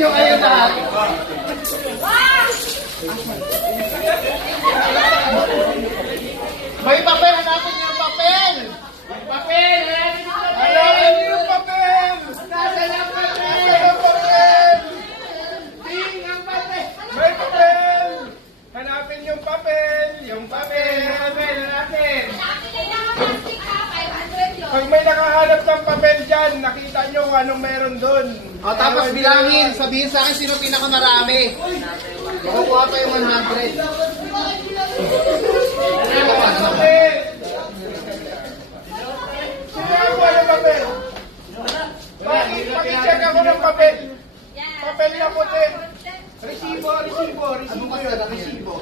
nyo kayo lahat. May papel, hanapin nyo yung papel! May papel! Hanapin nyo yung papel! Nasa yung papel! Nasa yung papel! Ding ang papel! May papel! Hanapin yung papel! Yung papel! Hanapin! Pag may nakahanap ng papel dyan, nakita nyo kung anong meron dun. O tapos bilangin, sabihin sa akin sino pinakamarami. Makukuha pa yung 100. Papel! Sino nakuha ng papel? Pakicheck ako ng papel. Papel na puti. Resibo yun. Resibo.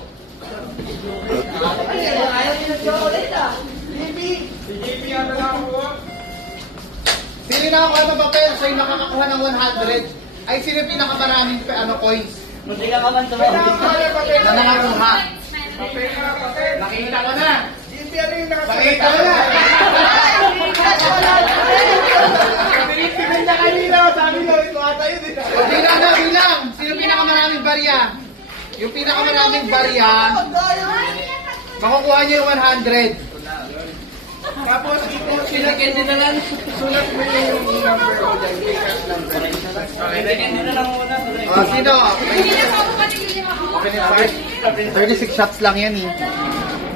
Ayaw nyo na chocolate ah. Si JB ano na ako? Sino nakakuha ng papel? Sa'yo nakakakuha ng 100. Ay sino pinakamaraming coins? Munti ka ka man Nakakuha ng papel. Na nakakuha. Papel na papel. Nakita ko na. JB ano yung nakasabi? Nakita ko na. Pinipin na kanina. Sabi ko, ito ata yun. Bilang. Sino pinakamaraming barya? Yung pinakamaraming barya, makukuha niyo yung 100. Tapos ito, Sinagyan din na lang. sulat mo yung number mo dyan. Cash number. Sinagyan din na lang muna. Sino? Okay na. 36 shots lang yan eh.